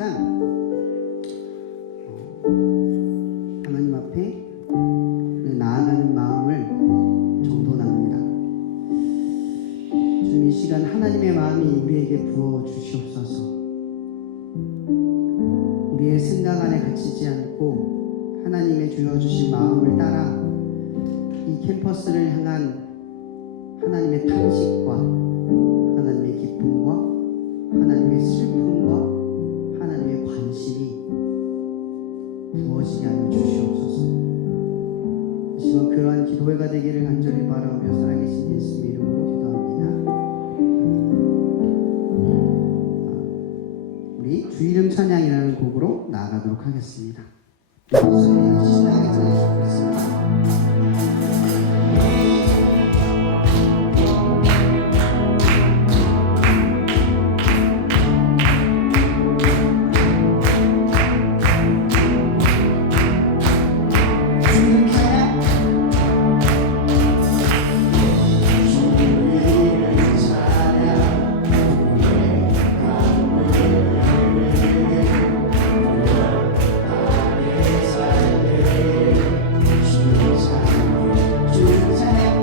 시간 하나님 앞에 나아가는 마음을 정도 나눕니다. 주님, 이 시간 하나님의 마음이 우리에게 부어 주시옵소서. 우리의 생각 안에 갇히지 않고 하나님의 주어주신 마음을 따라 이 캠퍼스를 향한 하나님의 탄식과 하나님의 기쁨과 하나님의 슬픔과 하나님의 관심이 부어지게 하여 주시옵소서. 이 시간 그러한 기도회가 되기를 간절히 바라오며 살아계신 예수님의 이름으로 기도합니다. 우리 주 이름 찬양이라는 곡으로 나아가도록 하겠습니다. 신나게 전해주겠습니다. 주님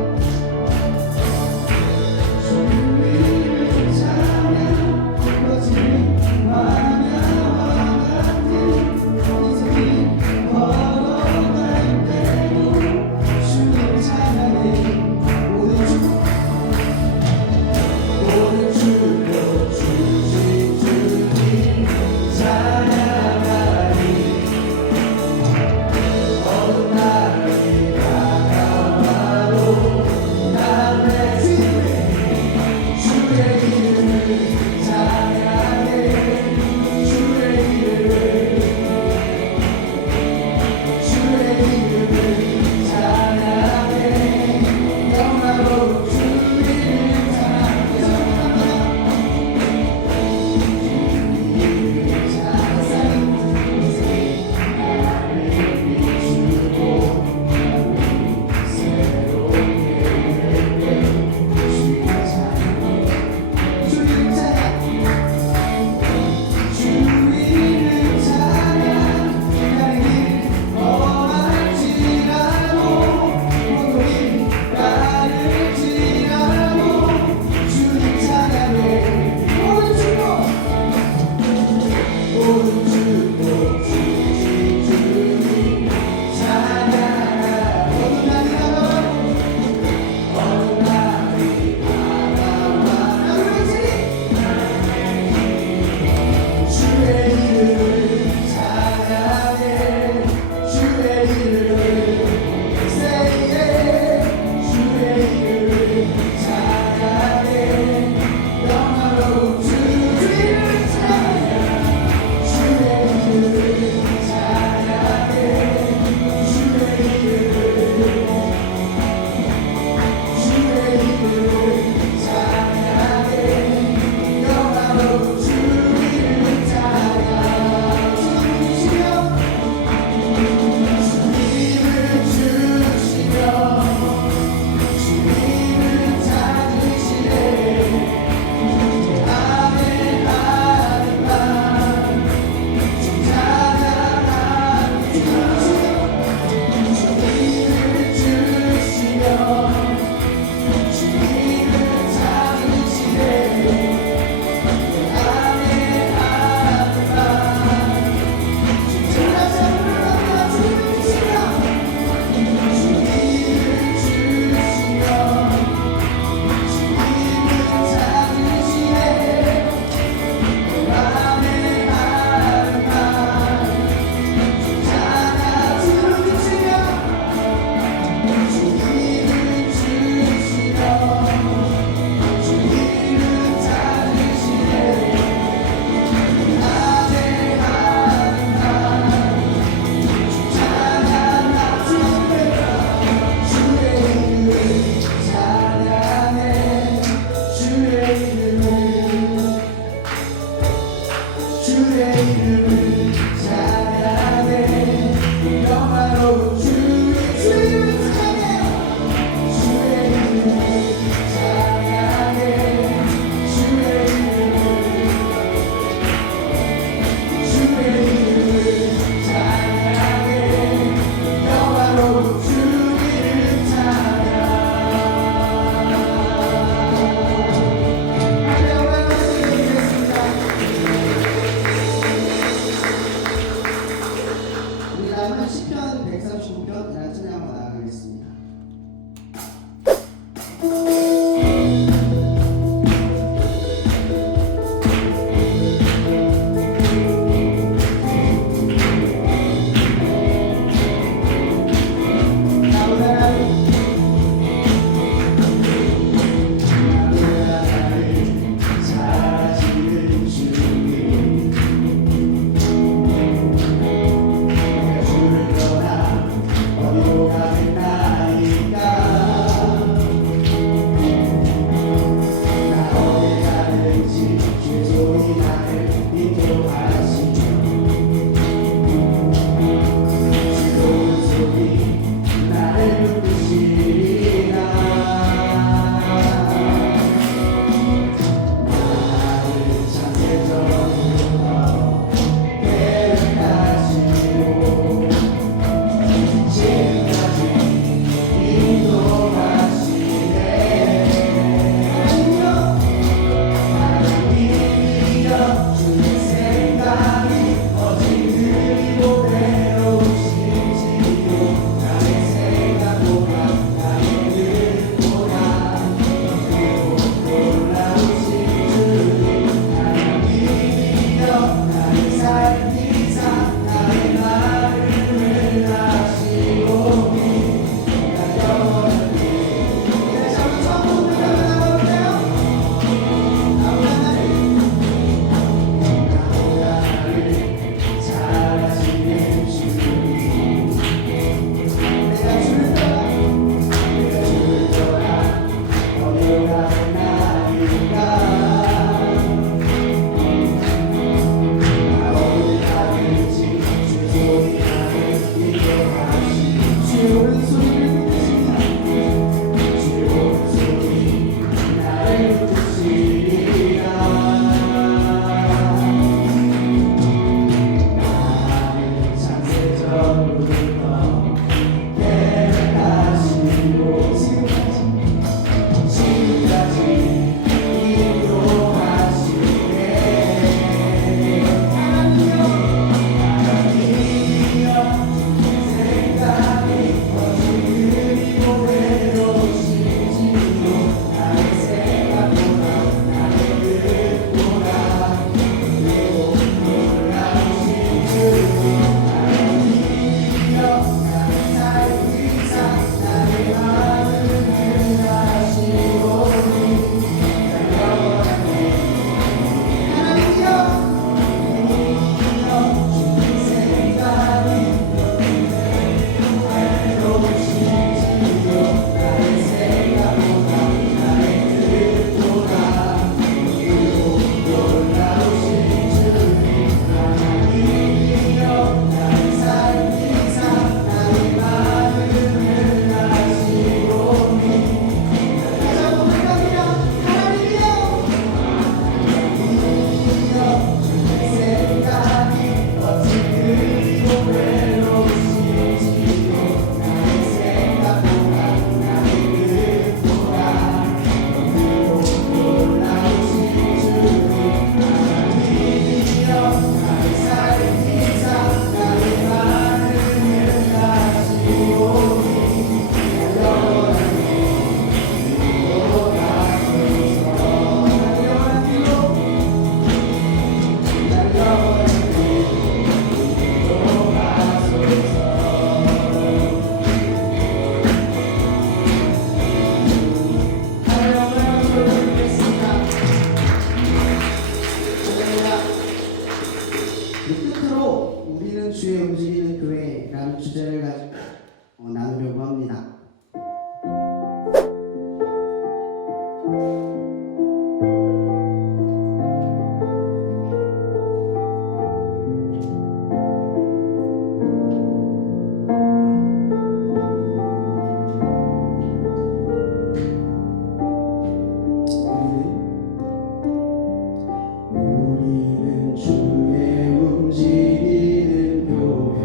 우리는 주의 움직이는 교회,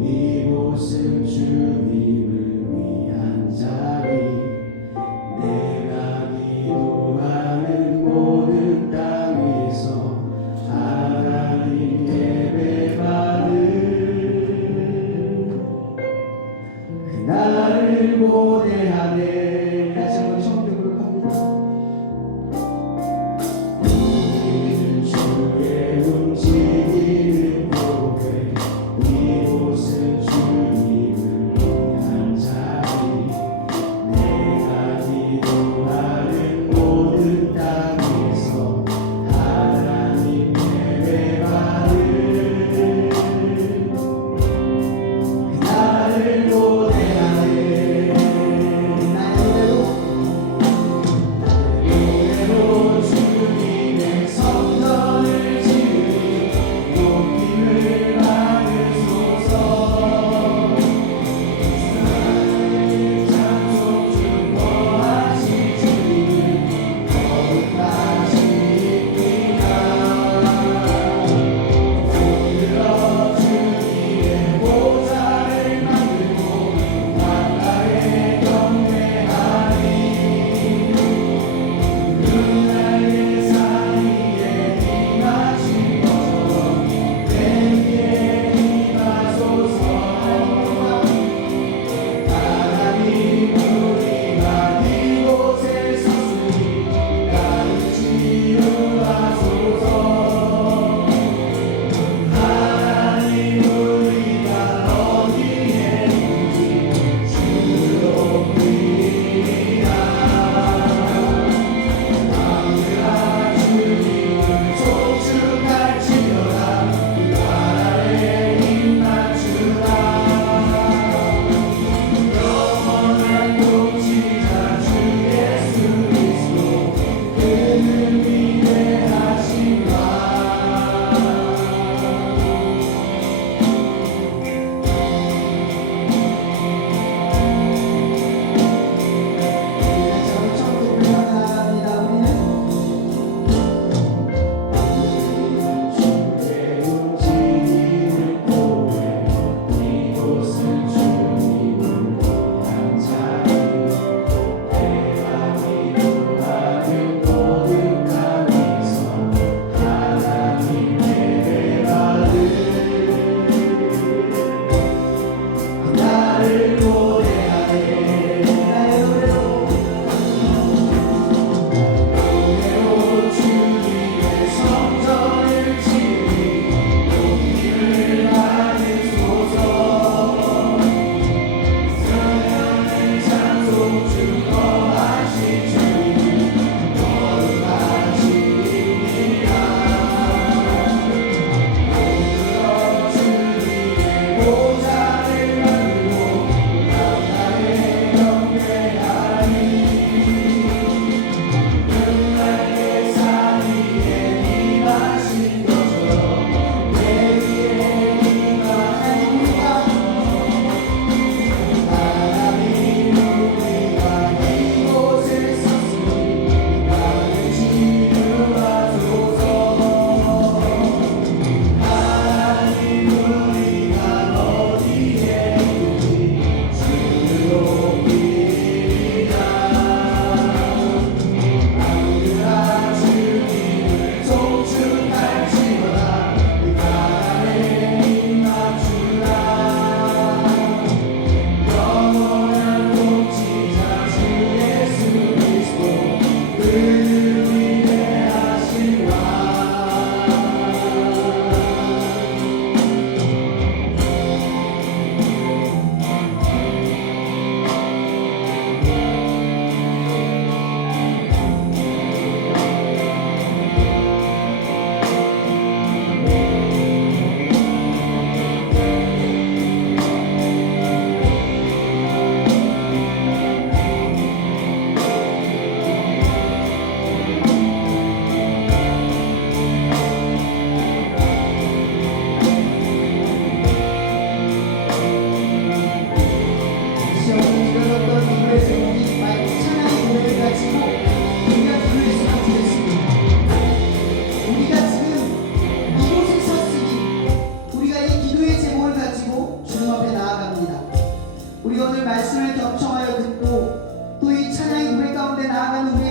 이곳은 주님을 위한 자리. 내가 기도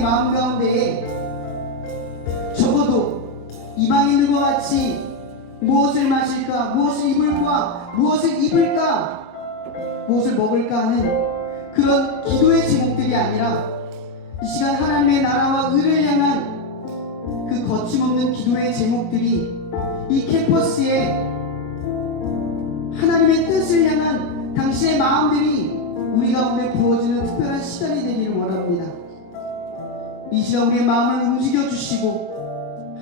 자기의 마음 가운데에 적어도 이방인들과 같이 무엇을 마실까, 무엇을 입을까, 무엇을 먹을까 하는 그런 기도의 제목들이 아니라 이 시간 하나님의 나라와 의를 향한 그 거침없는 기도의 제목들이 이 캠퍼스에 하나님의 뜻을 향한 당신의 마음들이 우리 가운데 부어지는 특별한 시간이 되기를 원합니다. 이 시간 우리의 마음을 움직여 주시고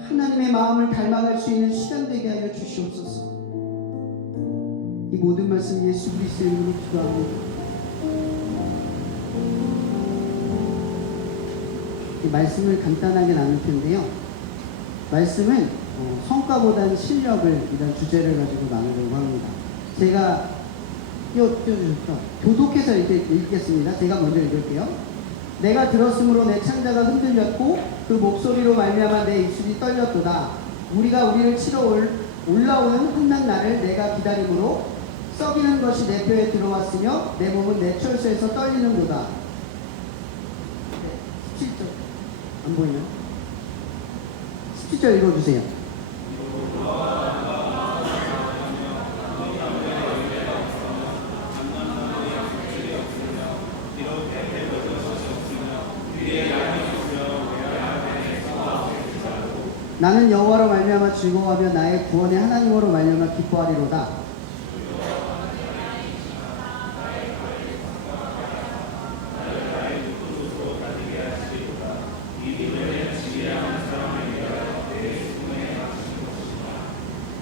하나님의 마음을 닮아갈 수 있는 시간 되게 하여 주시옵소서. 이 모든 말씀 예수 그리스도의 이름으로 기도합니다. 이 말씀을 간단하게 나눌 텐데요. 말씀은 성과보다는 실력을 이런 주제를 가지고 나누려고 합니다. 제가 띄워주셨죠. 교독해서 이렇게 읽겠습니다. 제가 먼저 읽을게요. 내가 들었으므로 내 창자가 흔들렸고 그 목소리로 말미암아 내 입술이 떨렸도다. 우리가 우리를 치러 올라오는 한낱 날을 내가 기다림으로 썩이는 것이 내 뼈에 들어왔으며 내 몸은 내 철수에서 떨리는도다. 17절 안 보이나요? 17절 읽어주세요. 나는 여호와로 말미암아 즐거워하며 나의 구원의 하나님으로 말미암아 기뻐하리로다.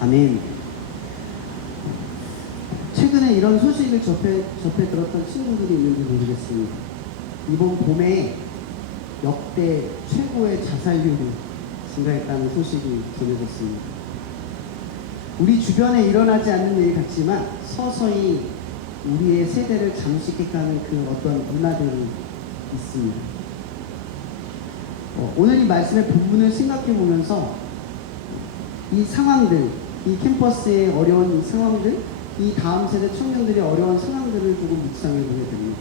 아멘. 최근에 이런 소식을 접해 들었던 친구들이 있는지 모르겠습니다. 이번 봄에 역대 최고의 자살률이 증가했다는 소식이 전해졌습니다. 우리 주변에 일어나지 않는 일 같지만 서서히 우리의 세대를 잠식해가는 그 어떤 문화들이 있습니다. 오늘 이 말씀의 본문을 생각해 보면서 이 상황들, 이 캠퍼스의 어려운 상황들, 이 다음 세대 청년들의 어려운 상황들을 조금 묵상해 보게 됩니다.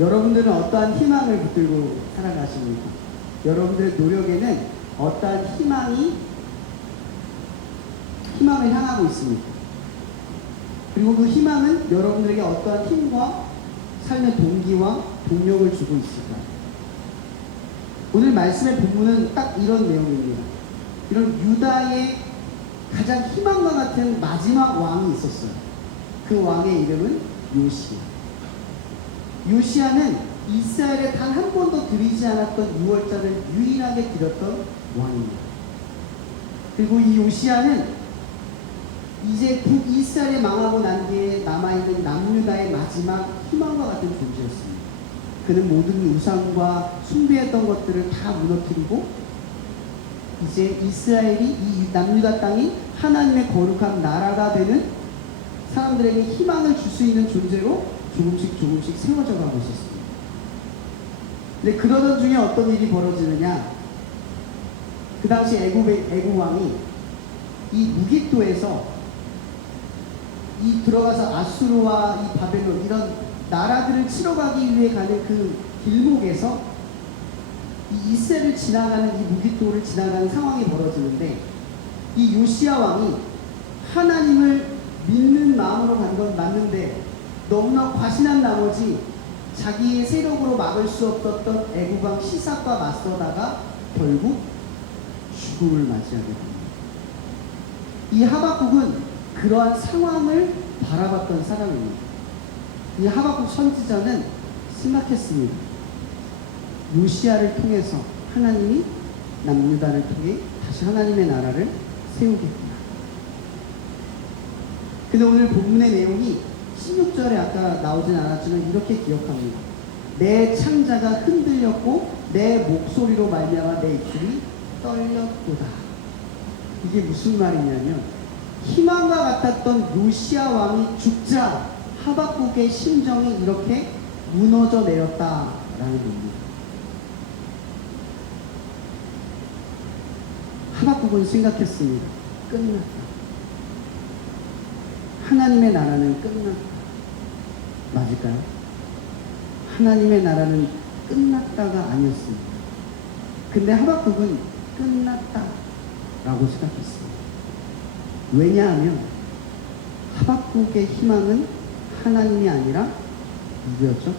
여러분들은 어떠한 희망을 붙들고 살아가십니까? 여러분들의 노력에는 어떠한 희망을 향하고 있습니다. 그리고 그 희망은 여러분들에게 어떠한 힘과 삶의 동기와 동력을 주고 있을까요? 오늘 말씀의 본문은 딱 이런 내용입니다. 이런 유다의 가장 희망과 같은 마지막 왕이 있었어요. 그 왕의 이름은 요시야. 요시야는 이스라엘에 단 한 번도 드리지 않았던 유월절을 유일하게 드렸던 왕입니다. 그리고 이 요시야는 이제 북이스라엘이 망하고 난 뒤에 남아있는 남유다의 마지막 희망과 같은 존재였습니다. 그는 모든 우상과 숭배했던 것들을 다 무너뜨리고 이제 이스라엘이 이 남유다 땅이 하나님의 거룩한 나라가 되는 사람들에게 희망을 줄 수 있는 존재로 조금씩 세워져 가고 있었습니다. 근데 그러던 중에 어떤 일이 벌어지느냐, 그 당시 애굽 왕이 이 무깃도에서 이 들어가서 아수르와 이 바벨론 이런 나라들을 치러 가기 위해 가는 그 길목에서 이 이스라엘을 지나가는 이 무깃도를 지나가는 상황이 벌어지는데, 이 요시야 왕이 하나님을 믿는 마음으로 간 건 맞는데 너무나 과신한 나머지 자기의 세력으로 막을 수 없었던 애굽 왕 시삭과 맞서다가 결국 죽음을 맞이하게 됩니다. 이 하박국은 그러한 상황을 바라봤던 사람입니다. 이 하박국 선지자는 생각했습니다. 요시야를 통해서 하나님이 남유다를 통해 다시 하나님의 나라를 세우겠구나. 근데 오늘 본문의 내용이 16절에 아까 나오진 않았지만 이렇게 기억합니다. 내 창자가 흔들렸고 내 목소리로 말미암아 내 입술이 떨렸도다. 이게 무슨 말이냐면, 희망과 같았던 요시야 왕이 죽자 하박국의 심정이 이렇게 무너져 내렸다라는 겁니다. 하박국은 생각했습니다. 끝났다. 하나님의 나라는 끝났다. 맞을까요? 하나님의 나라는 끝났다가 아니었습니다. 근데 하박국은 끝났다라고 생각했습니다. 왜냐하면 하박국의 희망은 하나님이 아니라 누구였죠?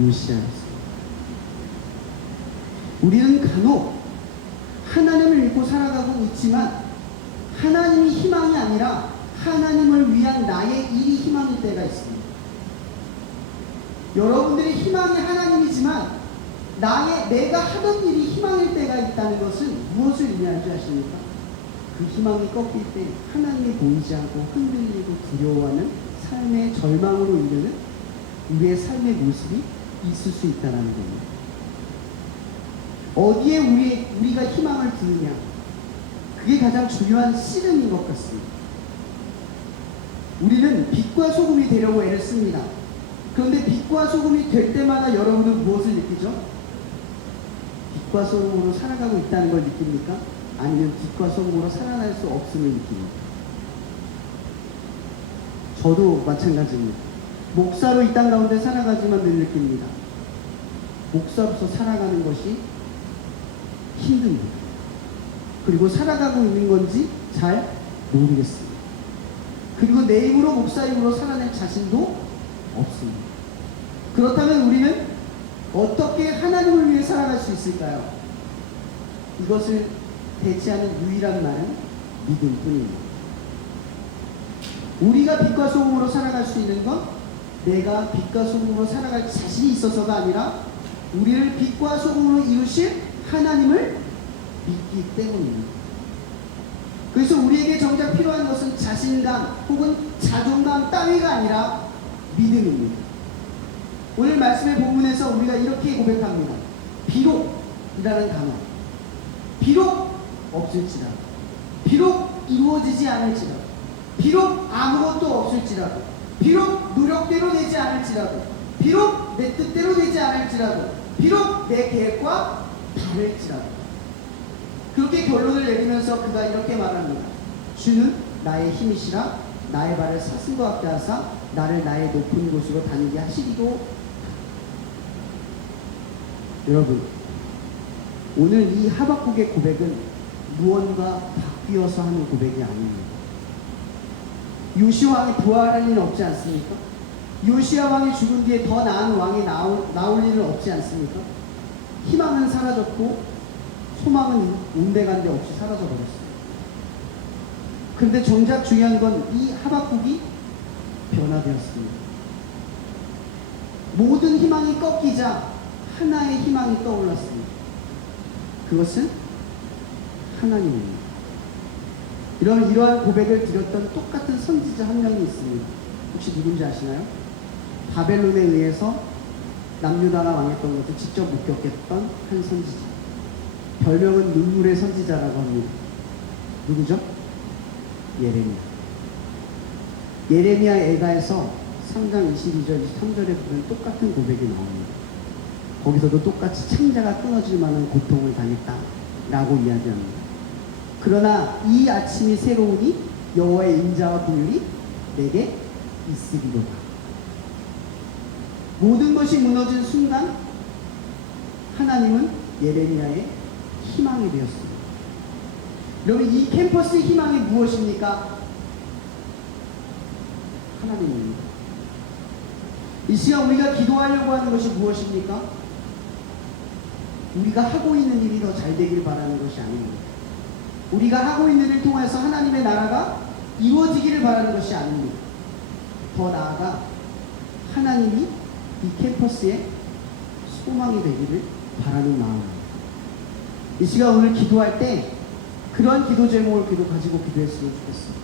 요시야였습니다. 우리는 간혹 하나님을 믿고 살아가고 있지만 하나님이 희망이 아니라 하나님을 위한 나의 일이 희망일 때가 있습니다. 여러분들의 희망이 하나님이지만 내가 하던 일이 희망일 때가 있다는 것은 무엇을 의미하는지 아십니까? 그 희망이 꺾일 때 하나님이 보이지 않고 흔들리고 두려워하는 삶의 절망으로 이르는 우리의 삶의 모습이 있을 수 있다는 겁니다. 어디에 우리가 희망을 두느냐, 그게 가장 중요한 씨름인 것 같습니다. 우리는 빛과 소금이 되려고 애를 씁니다. 그런데 빛과 소금이 될 때마다 여러분은 무엇을 느끼죠? 빛과 소금으로 살아가고 있다는 걸 느낍니까? 아니면 빛과 소금으로 살아날 수 없음을 느낍니까? 저도 마찬가지입니다. 목사로 이 땅 가운데 살아가지만 늘 느낍니다. 목사로서 살아가는 것이 힘듭니다. 그리고 살아가고 있는 건지 잘 모르겠습니다. 그리고 내 힘으로 목사 힘으로 살아낼 자신도 없습니다. 그렇다면 우리는 어떻게 하나님을 위해 살아갈 수 있을까요? 이것을 대체하는 유일한 말은 믿음뿐입니다. 우리가 빛과 소금으로 살아갈 수 있는 건 내가 빛과 소금으로 살아갈 자신이 있어서가 아니라 우리를 빛과 소금으로 이루실 하나님을 믿기 때문입니다. 그래서 우리에게 정작 필요한 것은 자신감 혹은 자존감 따위가 아니라 믿음입니다. 오늘 말씀의 본문에서 우리가 이렇게 고백합니다. 비록이라는 단어. 비록 없을지라도, 비록 이루어지지 않을지라도, 비록 아무것도 없을지라도, 비록 노력대로 되지 않을지라도, 비록 내 뜻대로 되지 않을지라도, 비록 내 계획과 다를지라도, 그렇게 결론을 내리면서 그가 이렇게 말합니다. 주는 나의 힘이시라 나의 발을 사슴과 같게 하사 나를 나의 높은 곳으로 다니게 하시기도. 여러분, 오늘 이 하박국의 고백은 무언가 바뀌어서 하는 고백이 아닙니다. 요시야 왕이 부활할 일은 없지 않습니까? 요시야 왕이 죽은 뒤에 더 나은 왕이 나올 일은 없지 않습니까? 희망은 사라졌고 소망은 온데간데 없이 사라져버렸어요. 그런데 정작 중요한 건 이 하박국이 변화되었습니다. 모든 희망이 꺾이자 하나의 희망이 떠올랐습니다. 그것은 하나님입니다. 이러한 고백을 드렸던 똑같은 선지자 한 명이 있습니다. 혹시 누군지 아시나요? 바벨론에 의해서 남유다가 망했던 것을 직접 목격했던 한 선지자. 별명은 눈물의 선지자라고 합니다. 누구죠? 예레미야. 예레미야 애가에서 3장 22절 23절에 보면 똑같은 고백이 나옵니다. 거기서도 똑같이 창자가 끊어질 만한 고통을 당했다 라고 이야기합니다. 그러나 이 아침이 새로우니 여호와의 인자와 긍휼이 내게 있으리로다. 모든 것이 무너진 순간 하나님은 예레미야의 희망이 되었습니다. 여러분, 이 캠퍼스의 희망이 무엇입니까? 하나님입니다. 이 시간 우리가 기도하려고 하는 것이 무엇입니까? 우리가 하고 있는 일이 더 잘 되길 바라는 것이 아닙니다. 우리가 하고 있는 일을 통해서 하나님의 나라가 이루어지기를 바라는 것이 아닙니다. 더 나아가 하나님이 이 캠퍼스의 소망이 되기를 바라는 마음입니다. 이 시간 오늘 기도할 때 그러한 기도 제목을 가지고 기도했으면 좋겠습니다.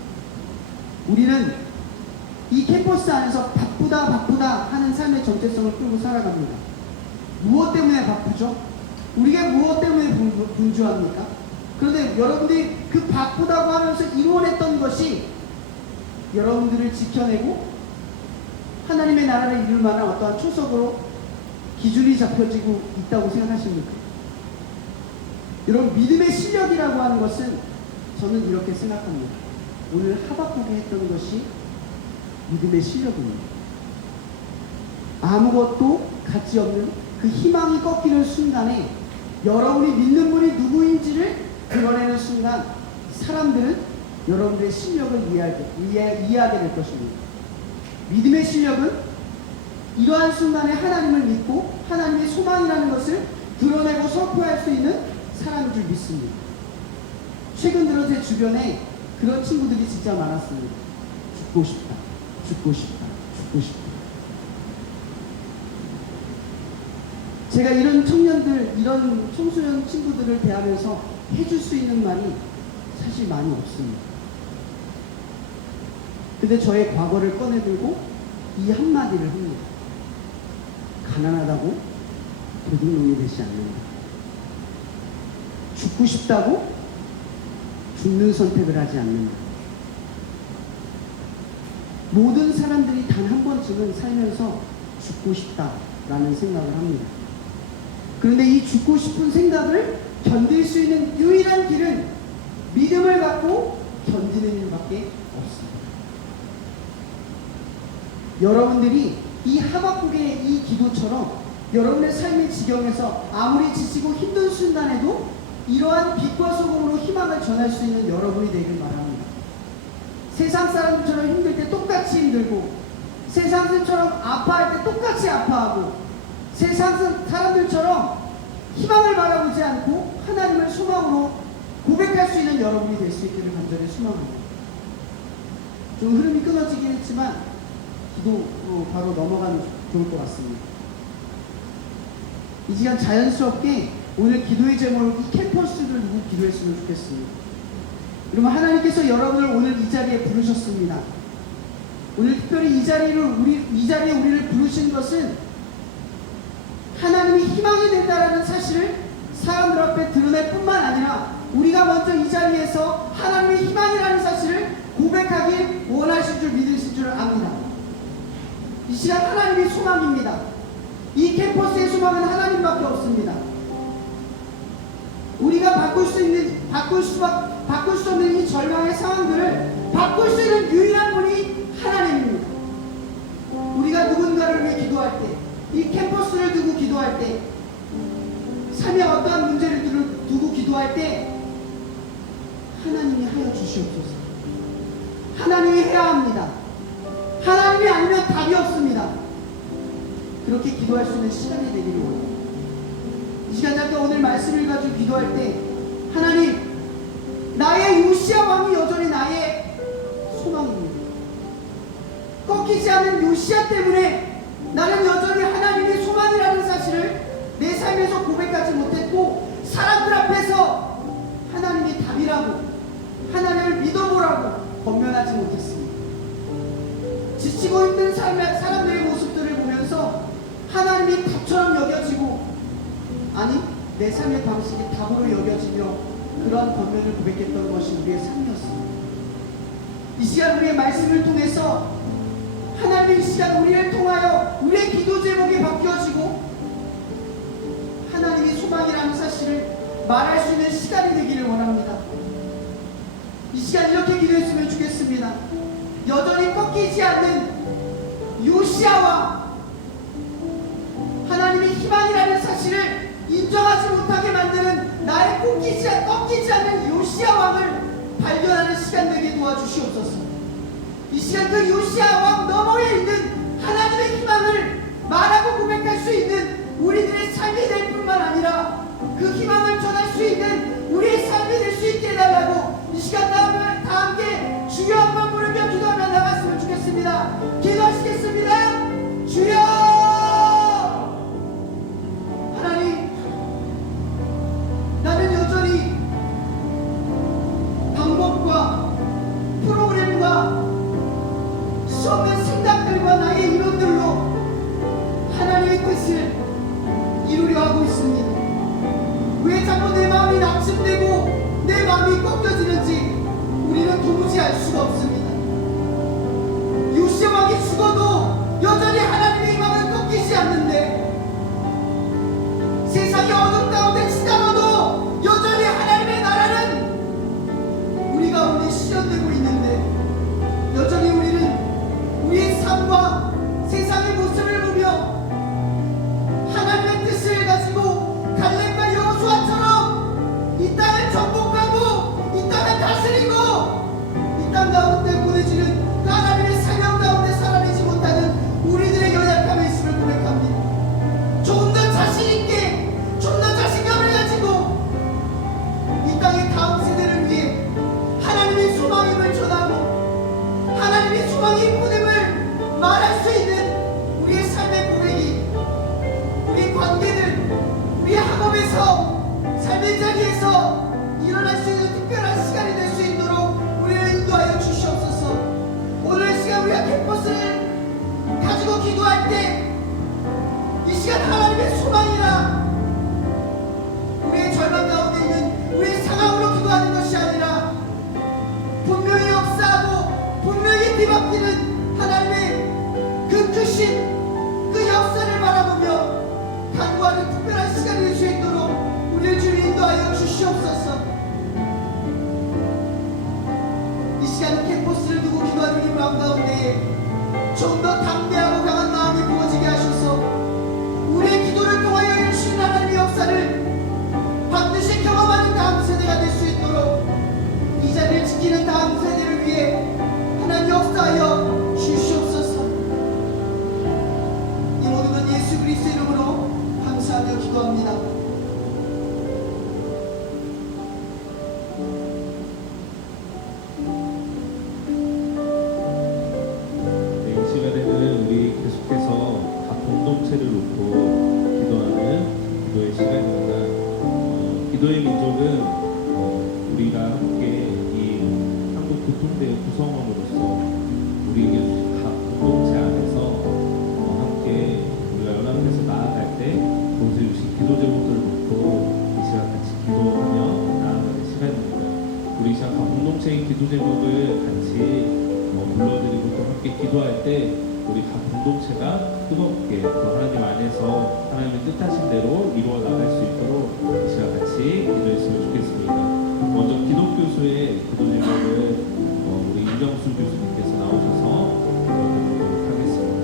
우리는 이 캠퍼스 안에서 바쁘다 하는 삶의 정체성을 끌고 살아갑니다. 무엇 때문에 바쁘죠? 우리가 무엇 때문에 분주합니까? 그런데 여러분들이 그 바쁘다고 하면서 이루어냈던 것이 여러분들을 지켜내고 하나님의 나라를 이룰 만한 어떠한 초석으로 기준이 잡혀지고 있다고 생각하십니까? 여러분, 믿음의 실력이라고 하는 것은 저는 이렇게 생각합니다. 오늘 하박국이 했던 것이 믿음의 실력입니다. 아무것도 가치 없는 그 희망이 꺾이는 순간에 여러분이 믿는 분이 누구인지를 드러내는 순간 사람들은 여러분들의 실력을 이해하게 될 것입니다. 믿음의 실력은 이러한 순간에 하나님을 믿고 하나님의 소망이라는 것을 드러내고 선포할 수 있는 사람인 줄 믿습니다. 최근 들어 제 주변에 그런 친구들이 진짜 많았습니다. 죽고 싶다, 죽고 싶다, 죽고 싶다. 제가 이런 청년들, 이런 청소년 친구들을 대하면서 해줄 수 있는 말이 사실 많이 없습니다. 근데 저의 과거를 꺼내들고 이 한마디를 합니다. 가난하다고 도둑놈이 되지 않는다. 죽고 싶다고 죽는 선택을 하지 않는다. 모든 사람들이 단 한 번쯤은 살면서 죽고 싶다라는 생각을 합니다. 그런데 이 죽고 싶은 생각을 견딜 수 있는 유일한 길은 믿음을 갖고 견디는 일밖에 없습니다. 여러분들이 이 하박국의 이 기도처럼 여러분의 삶의 지경에서 아무리 지치고 힘든 순간에도 이러한 빛과 소금으로 희망을 전할 수 있는 여러분이 되길 바랍니다. 세상 사람들처럼 힘들 때 똑같이 힘들고 세상 사람들처럼 아파할 때 똑같이 아파하고 세상 사람들처럼 희망을 바라보지 않고 하나님을 소망으로 고백할 수 있는 여러분이 될 수 있기를 간절히 소망합니다. 좀 흐름이 끊어지긴 했지만 기도로 바로 넘어가면 좋을 것 같습니다. 이 시간 자연스럽게 오늘 기도의 제목을 이 캠퍼스를 두고 기도했으면 좋겠습니다. 그러면 하나님께서 여러분을 오늘 이 자리에 부르셨습니다. 오늘 특별히 이 자리에 우리를 부르신 것은 하나님이 희망이 된다라는 사실을 사람들 앞에 드러낼 뿐만 아니라 우리가 먼저 이 자리에서 하나님의 희망이라는 사실을 고백하길 원하실 줄 믿으실 줄 압니다. 이 시간 하나님의 소망입니다. 이 캠퍼스의 소망은 하나님밖에 없습니다. 우리가 바꿀 수 없는 이 절망의 상황들을 바꿀 수 있는 유일한 분이 하나님입니다. 우리가 누군가를 위해 기도할 때, 이 캠퍼스를 두고 기도할 때, 삶의 어떠한 문제를 두고 기도할 때 하나님이 하여 주시옵소서. 하나님이 해야 합니다. 하나님이 아니면 답이 없습니다. 그렇게 기도할 수 있는 시간이 되기를 원합니다. 이 시간 잠깐 오늘 말씀을 가지고 기도할 때 하나님, 나의 요시야 왕이 여전히 나의 소망입니다. 꺾이지 않는 요시야 때문에 나는 여전히 하나님의 소망이라는 사실을 내 삶에서 고백하지 못했고 사람들 앞에서 하나님이 답이라고 하나님을 믿어보라고 권면하지 못했습니다. 지치고 있는 사람들의 모습들을 보면서 하나님이 답처럼 여겨지고 아니 내 삶의 방식이 답으로 여겨지며 그러한 권면을 고백했던 것이 우리의 삶이었습니다. 이 시간 우리의 말씀을 통해서 하나님의 이 시간 우리를 통하여 우리의 기도 제목이 바뀌어지고 하나님의 소망이라는 사실을 말할 수 있는 시간이 되기를 원합니다. 이 시간 이렇게 기도했으면 좋겠습니다. 여전히 꺾이지 않는 요시야와 하나님의 희망이라는 사실을 인정하지 못하게 만드는 나의 꺾이지 않는 요시야 왕을 발견하는 시간 되게 도와주시옵소서. 이 시간 그 요시야 왕 너머에 있는 하나님의 희망을 말하고 고백할 수 있는 우리들의 삶이 될 뿐만 아니라 그 희망을 전할 수 있는 우리의 삶이 될 수 있게 해달라고 이 시간 다 함께 주여 한번 부르며 기도하며 나갔으면 좋겠습니다. 기도하시겠습니다. 주여 하나님, 나는 여전히 방법과 프로그램과 수없는 생각들과 나의 이론들로 하나님의 뜻을 이루려 하고 있습니다. 왜 자꾸 내 마음이 낙심되고 내 마음이 꺾여지는지 우리는 도무지 알 수가 없습니다. 요시야 왕이 죽어도 여전히 하나님의 희망은 꺾이지 않는데 세상의 어둠 가운데 치달아도 여전히 하나님의 나라는 우리 가운데 실현되고 있는데 여전히 우리는 우리의 삶과 세상의 모습을 보며 하나님의 뜻을 가지고 갈렙과 여호수아 우리가 캠퍼스를 가지고 기도할 때 이 시간 하나님의 소망이라 우리의 절망 가운데 있는 우리의 상황으로 기도하는 것이 아니라 분명히 역사하고 분명히 뒤바뀌는 하나님의 그 크신 그 역사를 바라보며 간구하는 특별한 시간이 될 수 있도록 우리를 주님 인도하여 주시옵소서. 이 시간 캠퍼스를 두고 기도하는 우리 마음 가운데 좀 더 담대하고 강한 마음이 부어지게 하셔서 우리의 기도를 통하여 이루시는 하나님의 역사를 반드시 경험하는 다음 세대가 될 수 있도록 이 자리를 지키는 다음 세대를 위해 하나님 역사하여 주시옵소서. 이 모든 건 예수 그리스도 이름으로 감사하며 기도합니다. 네, 이 시간에는 우리 계속해서 각 공동체를 놓고 기도하는 기도의 시간입니다. 기도의 민족은 우리가 함께 이 한국 교통대의 구성원으로서 우리에게 주신 각 공동체 안에서 함께 우리가 연합해서 나아갈 때 그곳에 주신 기도 제목들을 놓고 이 시간 같이 기도하며 나아가는 시간입니다. 우리 이 시간 각 공동체의 기도 제목을 같이 불러드리고 또 함께 기도할 때 우리 각 공동체가 뜨겁게 또 하나님 안에서 하나님의 뜻하신 대로 이루어 나갈 수 있도록 이 시간 같이 기도했으면 좋겠습니다. 먼저 기독교수의 기도 제목을 우리 윤정수 교수님께서 나오셔서 읽어드리도록 하겠습니다.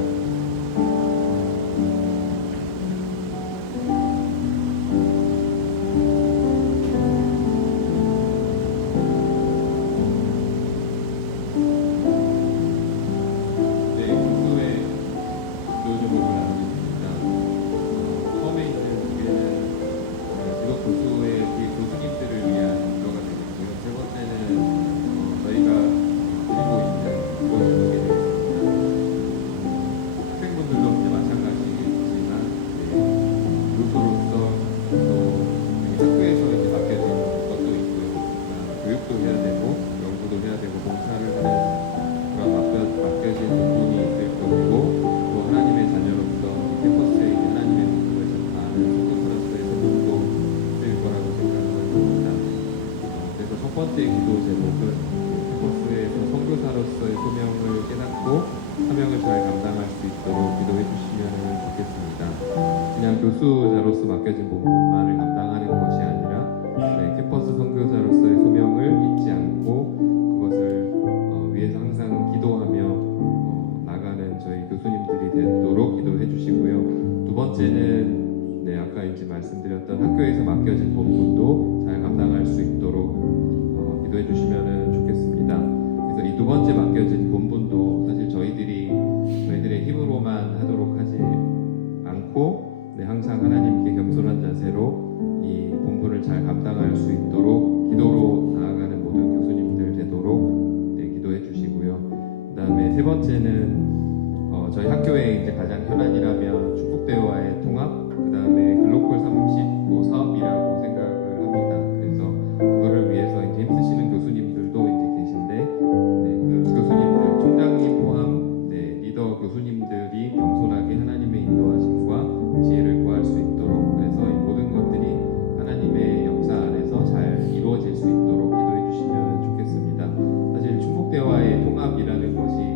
네, 교수의 기도 제목을 나누겠습니다. 처음에 있는 두 개는 기독 교수의 교수님들을 위한 기도가 되겠고요. 세 번째는 저희가 드리고 있는 기도 제목이 되겠습니다. 학생분들도 이제 마찬가지겠지만 교수로서 또 학교에서 이제 맡겨진 것도 있고요. 교육도 해야 되고 연구도 해야 되고 봉사를 하는 그런 맡겨진 부분이 있을 것이고 또 하나님의 자녀로서 캠퍼스에 있는 하나님의 공부에서 다하는 성도사로서의 소명도 있을 거라고 생각합니다. 그래서 첫 번째 기도 제목은 캠퍼스에서 선교사로서의 소명을 깨닫고 사명을 잘 감당할 수 있도록 기도해 주시면 좋겠습니다. 그냥 교수자로서 맡겨진 본분만을 감당하는 것이 아니라 캠퍼스 선교사로서의 소명을 잊지 않고 그것을 위해서 항상 기도하며 나가는 저희 교수님들이 되도록 기도해 주시고요. 두 번째는 아까 이제 말씀드렸던 학교에서 맡겨진 본분도 잘 감당할 수 있도록 기도해 주시면 좋겠습니다. 그래서 이 두 번째 맡겨진 본분도 사실 저희들의 힘으로만 하도록 하지 않고 항상 하나님께 겸손한 자세로 이 본분을 잘 감당할 수 있도록 기도로 나아가는 모든 교수님들 되도록 기도해 주시고요. 그다음에 세 번째는 저희 학교의 이제 가장 현안이라면 충북대와의 통합, 그다음에 글로컬 35 사업이라고 생각을 합니다. 그래서 그거를 위해서 이제 힘쓰시는 교수님들도 이제 계신데 그 교수님들 총장님 포함 리더 교수님들이 겸손하게 하나님의 인도하심과 지혜를 구할 수 있도록 그래서 이 모든 것들이 하나님의 역사 안에서 잘 이루어질 수 있도록 기도해 주시면 좋겠습니다. 사실 충북대와의 통합이라는 것이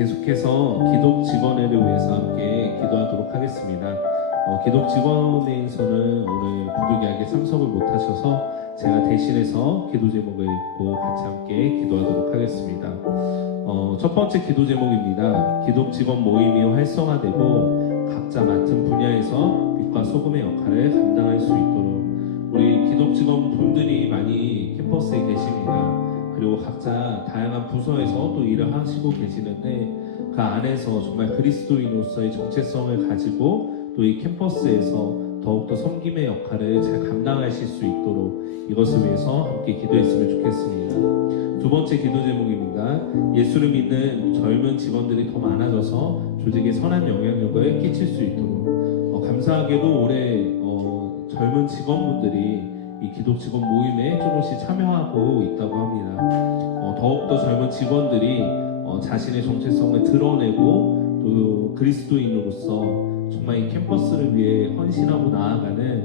계속해서 기독 직원회를 위해서 함께 기도하도록 하겠습니다. 기독 직원회에서는 오늘 부득이하게 참석을 못하셔서 제가 대신해서 기도 제목을 읽고 같이 함께 기도하도록 하겠습니다. 첫 번째 기도 제목입니다. 기독 직원 모임이 활성화되고 각자 맡은 분야에서 빛과 소금의 역할을 감당할 수 있도록 우리 기독 직원 분들이 많이 캠퍼스에 계십니다. 그리고 각자 다양한 부서에서 또 일을 하시고 계시는데 그 안에서 정말 그리스도인으로서의 정체성을 가지고 또 이 캠퍼스에서 더욱더 섬김의 역할을 잘 감당하실 수 있도록 이것을 위해서 함께 기도했으면 좋겠습니다. 두 번째 기도 제목입니다. 예수를 믿는 젊은 직원들이 더 많아져서 조직에 선한 영향력을 끼칠 수 있도록 감사하게도 올해 젊은 직원분들이 이 기독 직원 모임에 조금씩 참여하고 있다고 합니다. 더욱더 젊은 직원들이 자신의 정체성을 드러내고 또 그리스도인으로서 정말 이 캠퍼스를 위해 헌신하고 나아가는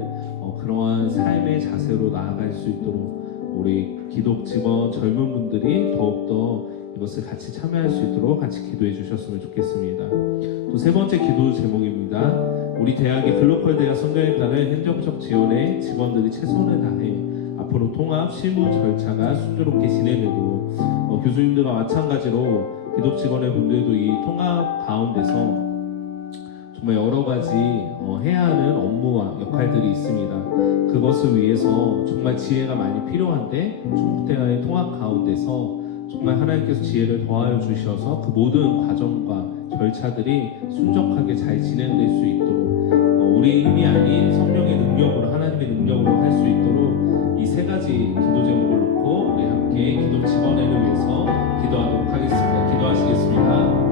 그러한 삶의 자세로 나아갈 수 있도록 우리 기독 직원 젊은 분들이 더욱더 이것을 같이 참여할 수 있도록 같이 기도해 주셨으면 좋겠습니다. 또 세 번째 기도 제목입니다. 우리 대학의 글로컬 대학 선교에 따른 행정적 지원에 직원들이 최선을 다해 앞으로 통합 실무 절차가 순조롭게 진행되도록 교수님들과 마찬가지로 기독 직원의 분들도 이 통합 가운데서 정말 여러 가지 해야 하는 업무와 역할들이 있습니다. 그것을 위해서 정말 지혜가 많이 필요한데 총국대와의 통합 가운데서 정말 하나님께서 지혜를 더하여 주셔서 그 모든 과정과 절차들이 순적하게 잘 진행될 수 있도록 우리의 힘이 아닌 성령의 능력으로 하나님의 능력으로 할 수 있도록 이 세 가지 기도 제목을 놓고 우리 함께 기독 직원회를 위해서 기도하도록 하겠습니다. 기도하시겠습니다.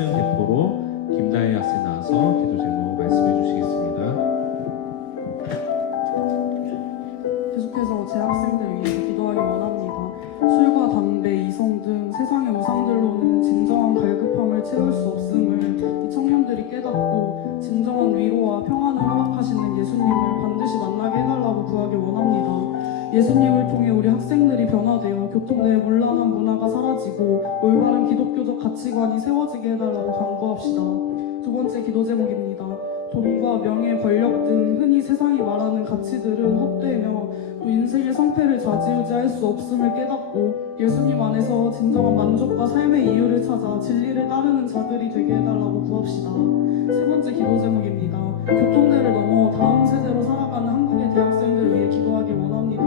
학생 대표로 김다혜 학생 나와서 기도 제목 말씀해 주시겠습니다. 계속해서 제 학생들 위해서 기도하기 원합니다. 술과 담배, 이성 등 세상의 우상들로는 진정한 갈급함을 채울 수 없음을 이 청년들이 깨닫고 진정한 위로와 평안을 허락하시는 예수님을 반드시 만나게 해달라고 구하기 원합니다. 예수님을 통해 우리 학생들이 변화되어 교통내의 문란한 문화가 사라지고 올바른 기독교적 가치관이 세워지게 해달라고 간구합시다. 두 번째 기도 제목입니다. 돈과 명예, 권력 등 흔히 세상이 말하는 가치들은 헛되며 또 인생의 성패를 좌지우지할 수 없음을 깨닫고 예수님 안에서 진정한 만족과 삶의 이유를 찾아 진리를 따르는 자들이 되게 해달라고 구합시다. 세 번째 기도 제목입니다. 교통대를 넘어 다음 세대로 살아가는 한국의 대학생들을 위해 기도하기 원합니다.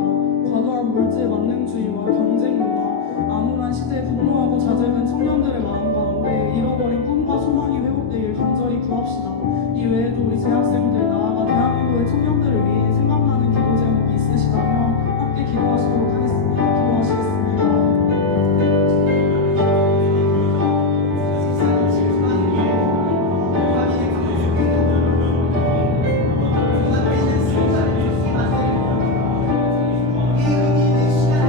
과도한 물질 만능주의와 경쟁 문화, 암울한 시대에 분노하고 좌절된 청년들의 마음 가운데 잃어버린 꿈과 소망이 회복되길 간절히 구합시다. 이 외에도 우리 재학생들 나아가 대한민국의 청년들을 위해 생각나는 기도 제목이 있으시다면 함께 기도하시도록 하겠습니다. 기도하시겠습니다. 시간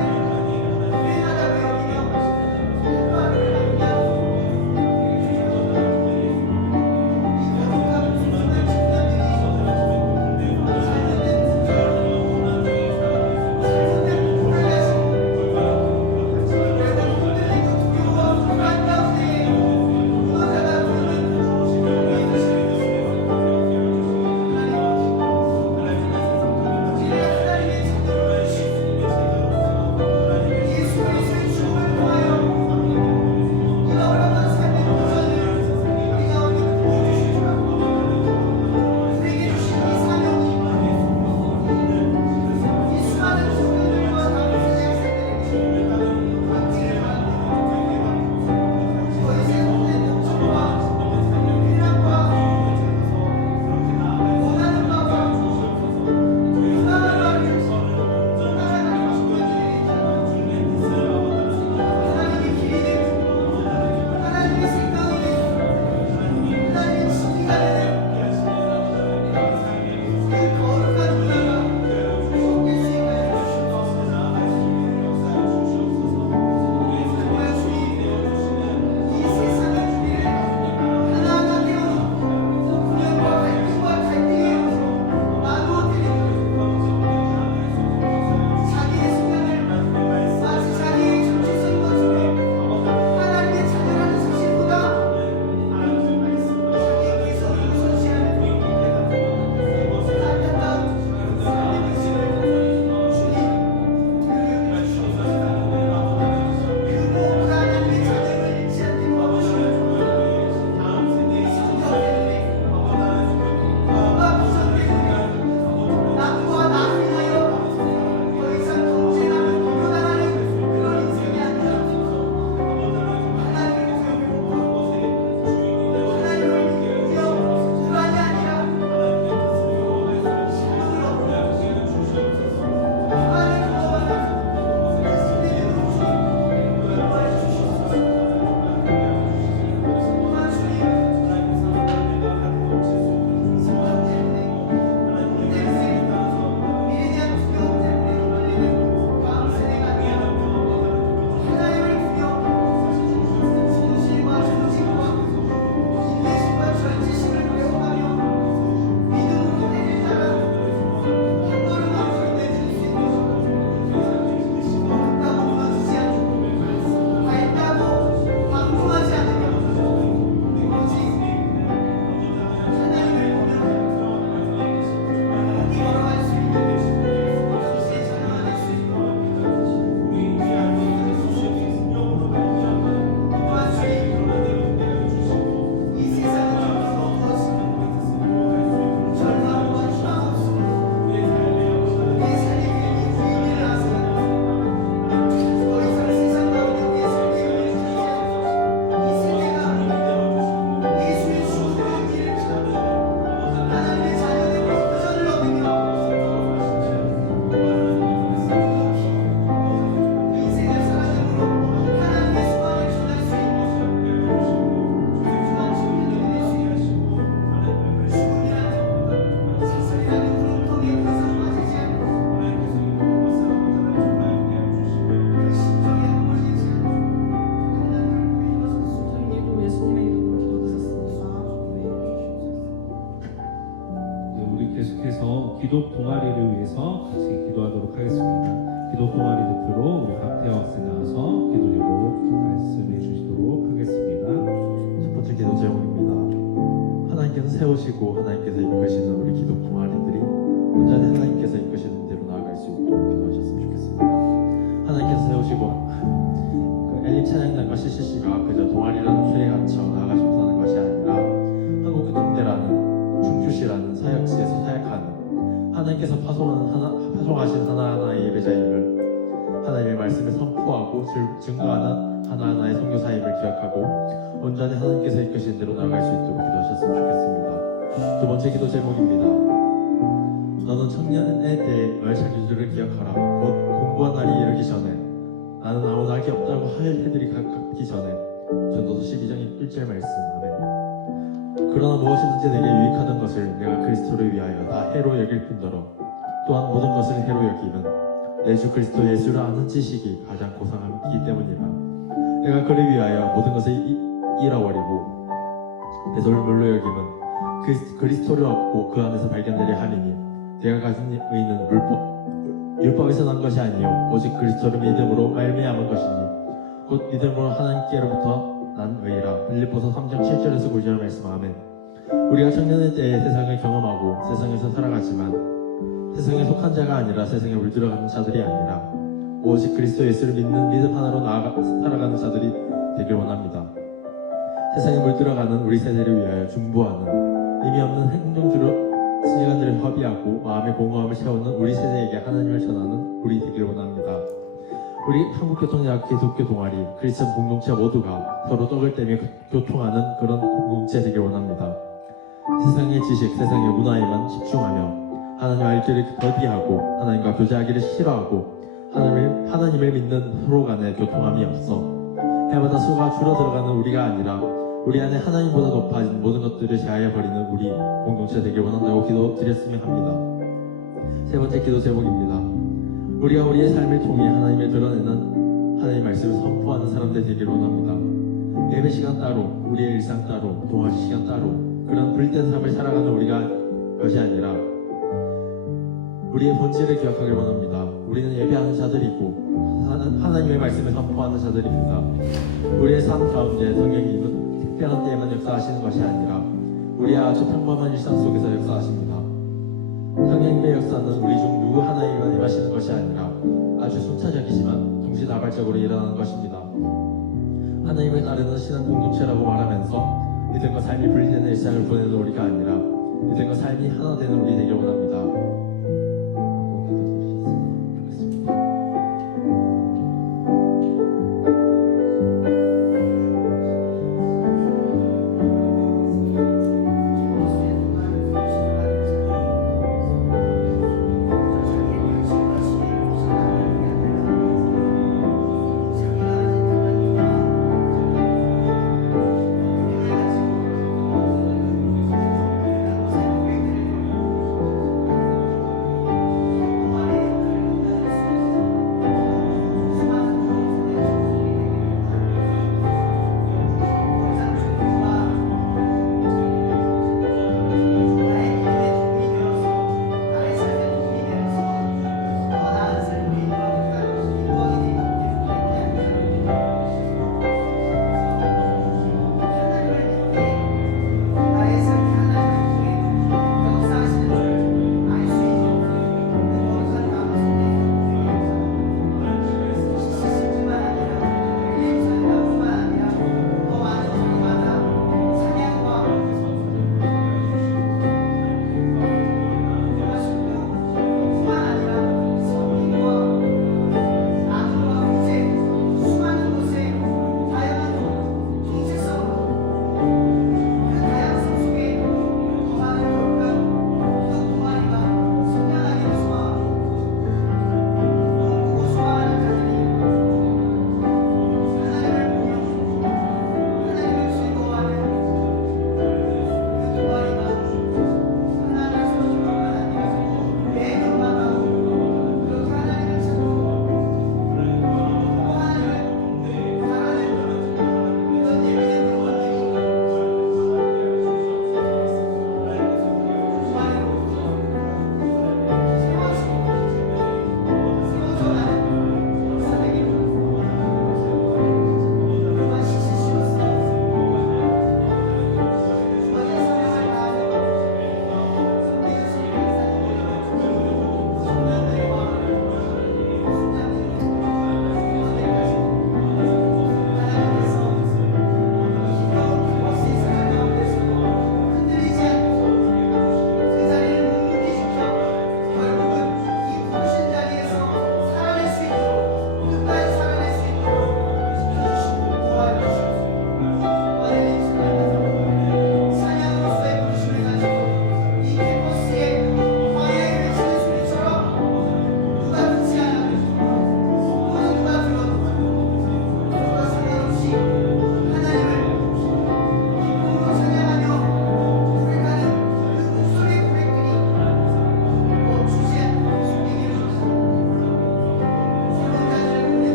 기독 동아리를 위해서 같이 기도하도록 하겠습니다. 기독 동아리 대표로 우리 박태화 학생 나와서 기도 제목 말씀해 주시도록 하겠습니다. 첫 번째 기도 제목입니다. 하나님께서 세우시고 하나님께서 이끄시는 우리 기독 동아리들이 온전히 하나님께서 이끄시는 대로 나아갈 수 있도록 기도하셨으면 좋겠습니다. 하나님께서 세우시고 그 엘림 찬양단과 CCC가 그저 동아리라는 틀에 갇혀 나아가시면서 하는 것이 아니라 한국교통대라는 중주시라는 사역지에서 사역하는 하나님께서 파송하신 하나하나의 예배자임을 하나님의 말씀을 선포하고 증거하는 하나하나의 선교사임을 기억하고 온전히 하나님께서 이끄신 대로 나아갈 수 있도록 기도하셨으면 좋겠습니다. 두 번째 기도 제목입니다. 너는 청년에 대해 너의 자기주를 기억하라. 곧 공부한 날이 이르기 전에 나는 아무 낙이 없다고 할 해들이 갖기 전에. 전도서 12장 1절 말씀. 아멘. 그러나 무엇이든지 내게 유익하던 것을 내가 그리스도를 위하여 다 해로 여길 뿐더러 또한 모든 것을 해로 여기면 내 주 그리스도 예수를 아는 지식이 가장 고상하기 때문이라. 내가 그를 위하여 모든 것을 잃어버리고 내 손을 물로 여기면 그리스도를 얻고 그 안에서 발견되려 하리니 내가 가진 의는 율법에서 난 것이 아니요 오직 그리스도를 믿음으로 말미암은 것이니 곧 믿음으로 하나님께로부터 난 의라. 빌립보서 3장 7절에서 9절 말씀. 아멘. 우리가 청년의 때에 세상을 경험하고 세상에서 살아가지만 세상에 속한 자가 아니라 세상에 물들어가는 자들이 아니라 오직 그리스도 예수를 믿는 믿음 하나로 살아가는 자들이 되길 원합니다. 세상에 물들어가는 우리 세대를 위하여 중보하는 의미 없는 행동주로 시간들을 허비하고 마음의 공허함을 채우는 우리 세대에게 하나님을 전하는 우리 되길 원합니다. 우리 한국교통대학 기독교 동아리 크리스천 공동체 모두가 서로 떡을 떼며 교통하는 그런 공동체 되길 원합니다. 세상의 지식, 세상의 문화에만 집중하며 하나님 알기를 더디하고 하나님과 교제하기를 싫어하고 하나님을 믿는 서로 간의 교통함이 없어 해마다 수가 줄어들어가는 우리가 아니라 우리 안에 하나님보다 높아진 모든 것들을 제하여 버리는 우리 공동체 되길 원한다고 기도드렸으면 합니다. 세 번째 기도 제목입니다. 우리가 우리의 삶을 통해 하나님을 드러내는 하나님의 말씀을 선포하는 사람들 되길 원합니다. 예배 시간 따로, 우리의 일상 따로, 동아리 시간 따로 그런 불된 삶을 살아가는 우리가 것이 아니라 우리의 본질을 기억하길 원합니다. 우리는 예배하는 자들이고 하나님의 말씀을 선포하는 자들입니다. 우리의 삶 가운데 성령님은 특별한 때에만 역사하시는 것이 아니라 우리의 아주 평범한 일상 속에서 역사하십니다. 성령님의 역사는 우리 중 누구 하나에만 임하시는 것이 아니라 아주 순차적이지만 동시다발적으로 일어나는 것입니다. 하나님을 따르는 신앙 공동체라고 말하면서 믿음과 삶이 분리되는 일상을 보내는 우리가 아니라 믿음과 삶이 하나 되는 우리 되길 원합니다.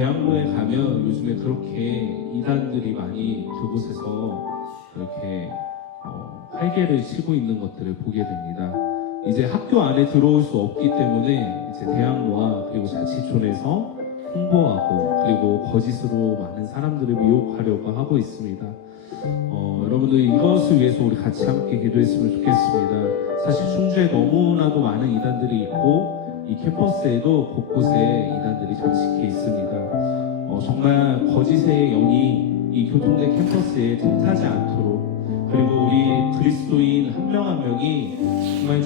대학로에 가면 요즘에 그렇게 이단들이 많이 그곳에서 이렇게 활개를 치고 있는 것들을 보게 됩니다. 이제 학교 안에 들어올 수 없기 때문에 이제 대학로와 그리고 자치촌에서 홍보하고 그리고 거짓으로 많은 사람들을 미혹하려고 하고 있습니다. 여러분들 이것을 위해서 우리 같이 함께 기도했으면 좋겠습니다. 사실 충주에 너무나도 많은 이단들이 있고 이 캠퍼스에도 곳곳에 이단들이 장식해 있습니다. 정말 거짓의 영이 이 교통대 캠퍼스에 틈타지 않도록 그리고 우리 그리스도인 한 명 한 명이 정말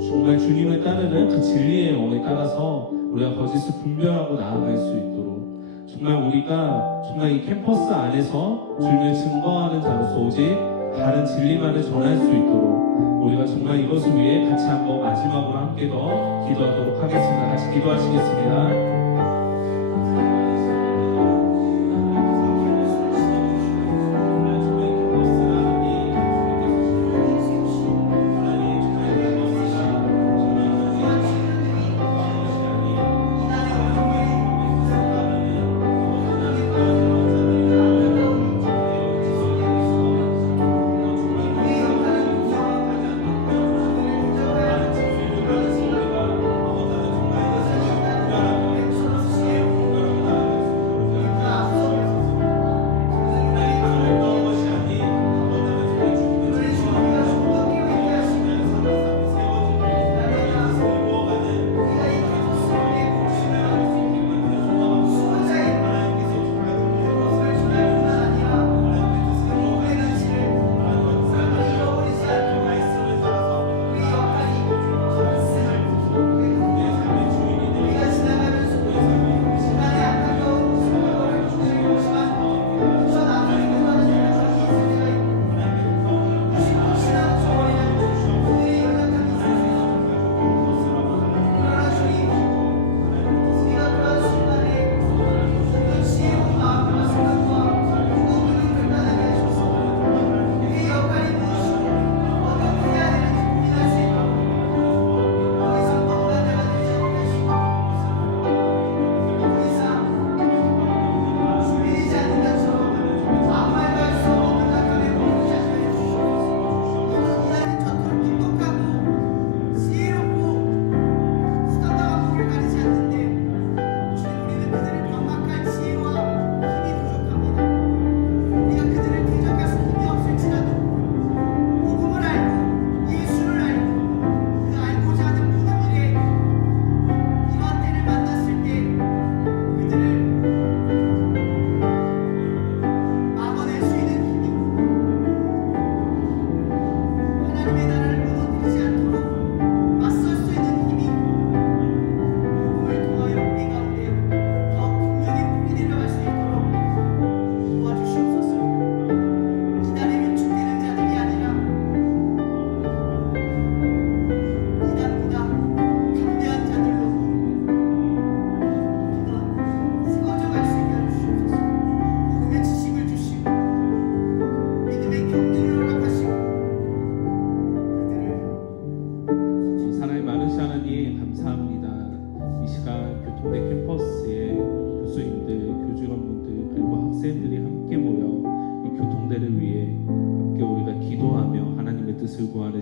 정말 주님을 따르는 그 진리의 영에 따라서 우리가 거짓을 분별하고 나아갈 수 있도록 정말 우리가 정말 이 캠퍼스 안에서 주님을 증거하는 자로서 오직 바른 진리만을 전할 수 있도록 우리가 정말 이것을 위해 같이 한번 마지막으로 함께 더 기도하도록 하겠습니다. 같이 기도하시겠습니다.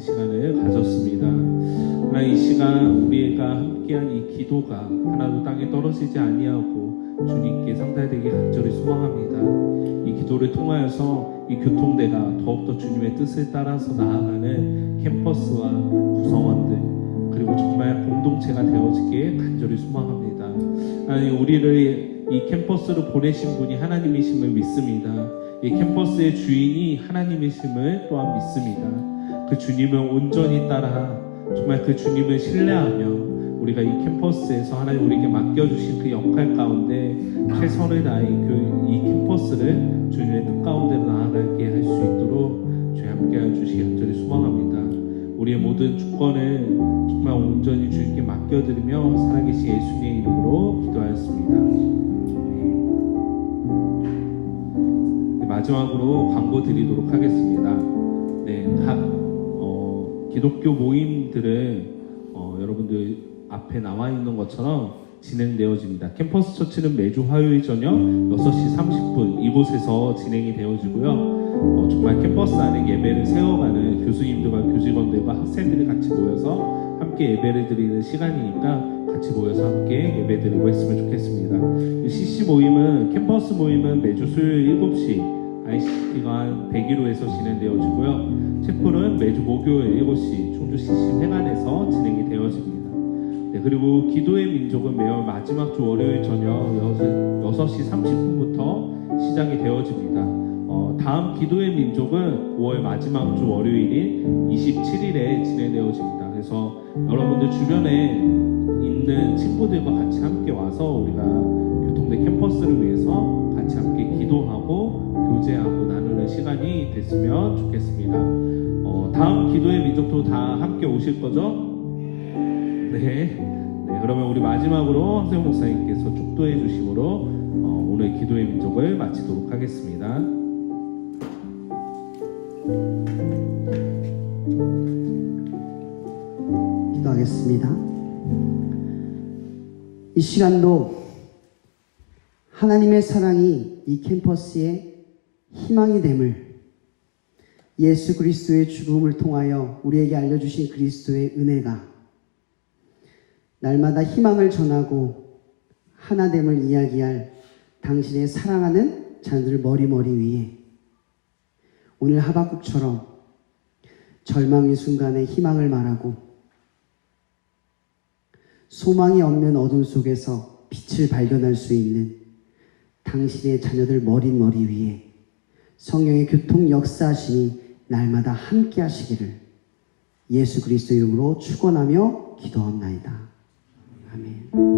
시간을 가졌습니다. 하나 이 시간 우리가 함께한 이 기도가 하나도 땅에 떨어지지 아니하고 주님께 상달되게 간절히 소망합니다. 이 기도를 통하여서 이 교통대가 더욱더 주님의 뜻을 따라서 나아가는 캠퍼스와 구성원들 그리고 정말 공동체가 되어지게 간절히 소망합니다. 하나님 우리를 이 캠퍼스로 보내신 분이 하나님이심을 믿습니다. 이 캠퍼스의 주인이 하나님이심을 또한 믿습니다. 그 주님을 온전히 따라 정말 그 주님을 신뢰하며 우리가 이 캠퍼스에서 하나님 우리에게 맡겨주신 그 역할 가운데 최선을 다해 이 캠퍼스를 주님의 뜻 가운데로 나아가게 할 수 있도록 주님 함께해 주시기 간절히 소망합니다. 우리의 모든 주권을 정말 온전히 주님께 맡겨드리며 살아계신 예수님의 이름으로 기도하였습니다. 네, 마지막으로 광고 드리도록 하겠습니다. 네, 각 기독교 모임들을 여러분들 앞에 나와 있는 것처럼 진행되어집니다. 캠퍼스 처치는 매주 화요일 저녁 6시 30분 이곳에서 진행이 되어지고요. 정말 캠퍼스 안에 예배를 세워가는 교수님들과 교직원들과 학생들이 같이 모여서 함께 예배를 드리는 시간이니까 같이 모여서 함께 예배드리고 했으면 좋겠습니다. CC 모임은 캠퍼스 모임은 매주 수요일 7시 ICT관 101호에서 진행되어지고요. 채플은 매주 목요일 7시 충주 CC 회관에서 진행이 되어집니다. 네, 그리고 기도의 민족은 매월 마지막 주 월요일 저녁 6시 30분부터 시작이 되어집니다. 다음 기도의 민족은 5월 마지막 주 월요일인 27일에 진행되어집니다. 그래서 여러분들 주변에 있는 친구들과 같이 함께 와서 우리가 교통대 캠퍼스를 위해서 같이 함께 기도하고 교제하고 나누는 시간이 됐으면 좋겠습니다. 다음 기도의 민족도 다 함께 오실 거죠? 네. 그러면 우리 마지막으로 황세영 목사님께서 축도해 주심으로 오늘 기도의 민족을 마치도록 하겠습니다. 기도하겠습니다. 이 시간도 하나님의 사랑이 이 캠퍼스의 희망이 됨을, 예수 그리스도의 죽음을 통하여 우리에게 알려주신 그리스도의 은혜가 날마다 희망을 전하고 하나됨을 이야기할 당신의 사랑하는 자녀들 머리 위에 오늘 하박국처럼 절망의 순간에 희망을 말하고 소망이 없는 어둠 속에서 빛을 발견할 수 있는 당신의 자녀들 머리 위에 성령의 교통 역사하심이 날마다 함께 하시기를 예수 그리스도 이름으로 축원하며 기도합나이다. 아멘.